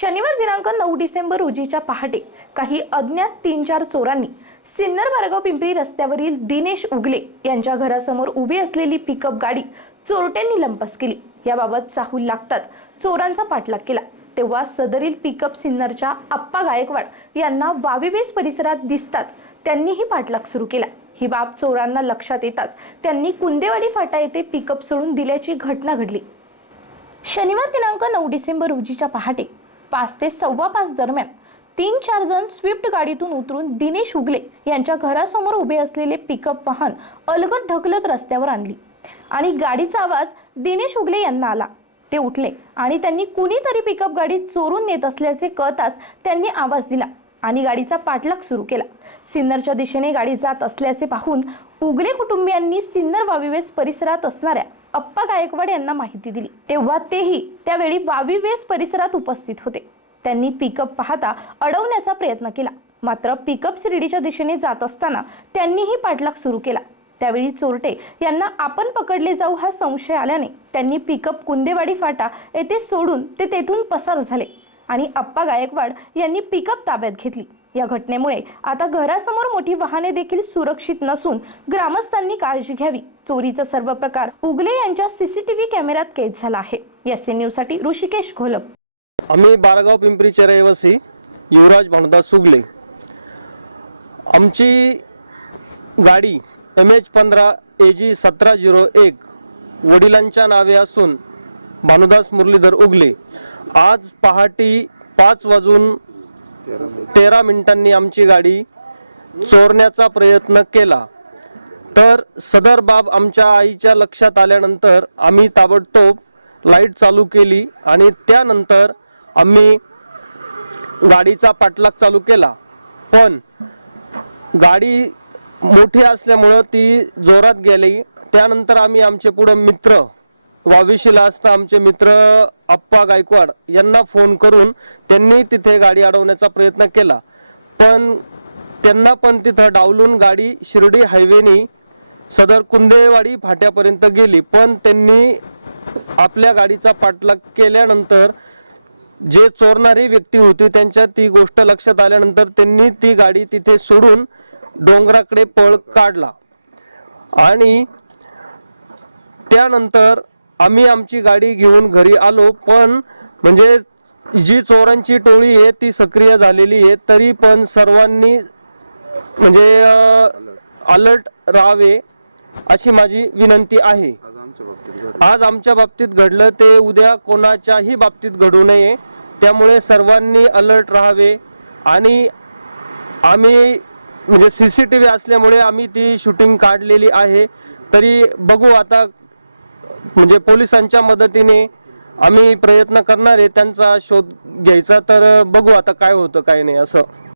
शनिवार दिनांक नऊ डिसेंबर रोजीच्या पहाटे काही अज्ञात तीन चार चोरांनी सिन्नर बारगाव पिंपरी रस्त्यावरील दिनेश उगले यांच्या घरासमोर उभी असलेली पिकअप गाडी चोरट्यांनी लंपास केली. याबाबत चाहूल लागताच चोरांचा पाठलाग केला. तेव्हा सदरील पिकअप सिन्नरच्या आप्पा गायकवाड यांना वावीवेस परिसरात दिसताच त्यांनीही पाठलाग सुरू केला. ही बाब चोरांना लक्षात येताच त्यांनी कुंदेवाडी फाटा येथे पिकअप सोडून दिल्याची घटना घडली. शनिवार दिनांक नऊ डिसेंबर रोजीच्या पहाटे पाच ते सव्वा पाच दरम्यान तीन चार जण स्विफ्ट गाडीतून उतरून दिनेश उगले यांच्या घरासमोर उभे असलेले पिकअप वाहन अलगद ढकलत रस्त्यावर आणली. आणि गाडीचा आवाज दिनेश उगले यांना आला. ते उठले आणि त्यांनी कुणीतरी पिकअप गाडी चोरून नेत असल्याचे कळताच त्यांनी आवाज दिला आणि गाडीचा पाठलाग सुरू केला. सिन्नरच्या दिशेने गाडी जात असल्याचे पाहून उगले कुटुंबियांनी सिन्नर वावीवेस परिसरात असणाऱ्या अप्पा गायकवाड यांना माहिती दिली. तेव्हा तेही त्यावेळी वावीवेस परिसरात उपस्थित होते. त्यांनी पिकअप पाहता अडवण्याचा प्रयत्न केला. मात्र पिकअप शिर्डीच्या दिशेने जात असताना त्यांनीही पाठलाग सुरू केला. त्यावेळी चोरटे यांना आपण पकडले जाऊ हा संशय आल्याने त्यांनी पिकअप कुंदेवाडी फाटा येथे सोडून ते तेथून पसार झाले आणि अप्पा गायकवाड यांनी पिकअप ताब्यात घेतली. या घटनेमुळे आता घरासमोर मोठी वाहने देखील सुरक्षित नसून ग्रामस्थांनी काळजी घ्यावी. चोरीचा सर्व प्रकार उगले यांच्या सीसीटीव्ही कॅमेऱ्यात कैद झाला आहे. एस एन न्यूजसाठी ऋषिकेश घोलप. आम्ही बारगाव पिंपरीचे रहिवासी युवराज भानुदास सुगले. आमची गाडी एम एच पंधरा ए जी सतरा झिरो एक वडिलांच्या नावे असून भानुदास मुरलीधर उगले. आज पहाटी पाच वाजून तेरा मिनिटांनी आमची गाडी चोरण्याचा प्रयत्न केला. तर सदर बाब आमच्या आईच्या लक्षात आल्यानंतर आम्ही ताबडतोब लाइट चालू केली आणि त्यानंतर आम्ही गाडीचा पाठलाग चालू केला. पण गाडी मोठी असल्यामुळं ती जोरात गेली. त्यानंतर आम्ही आमचे पुढं मित्र वाविशीला असता आमचे मित्र आप्पा गायकवाड यांना फोन करून त्यांनी तिथे गाडी अडवण्याचा प्रयत्न केला. पण त्यांना पण तिथं डावलून गाडी शिर्डी हायवेनी सदर कुंदेवाडी फाट्यापर्यंत गेली. पण त्यांनी आपल्या गाडीचा पाठलाग केल्यानंतर जे चोरणारी व्यक्ती होती त्यांच्या ती गोष्ट लक्षात आल्यानंतर त्यांनी ती गाडी तिथे सोडून डोंगराकडे पळ काढला. आणि त्यानंतर आम्ही आमची गाडी घेऊन घरी आलो पण म्हणजे जी चोरांची टोळी आहे ती सक्रिय झालेली आहे तरी पण सर्वांनी म्हणजे अलर्ट राहावे अशी माझी विनंती आहे. आज आमच्या बाबतीत घडलं. ते उद्या कोणाच्याही बाबतीत घडू नये. त्यामुळे सर्वांनी अलर्ट राहावे आणि आम्ही म्हणजे सी सी टी व्ही असल्यामुळे आम्ही ती शूटिंग काढलेली आहे. तरी बघू आता म्हणजे पोलिसांच्या मदतीने आम्ही प्रयत्न करणार आहे त्यांचा शोध घ्यायचा. तर बघू आता काय होतं काय नाही असं.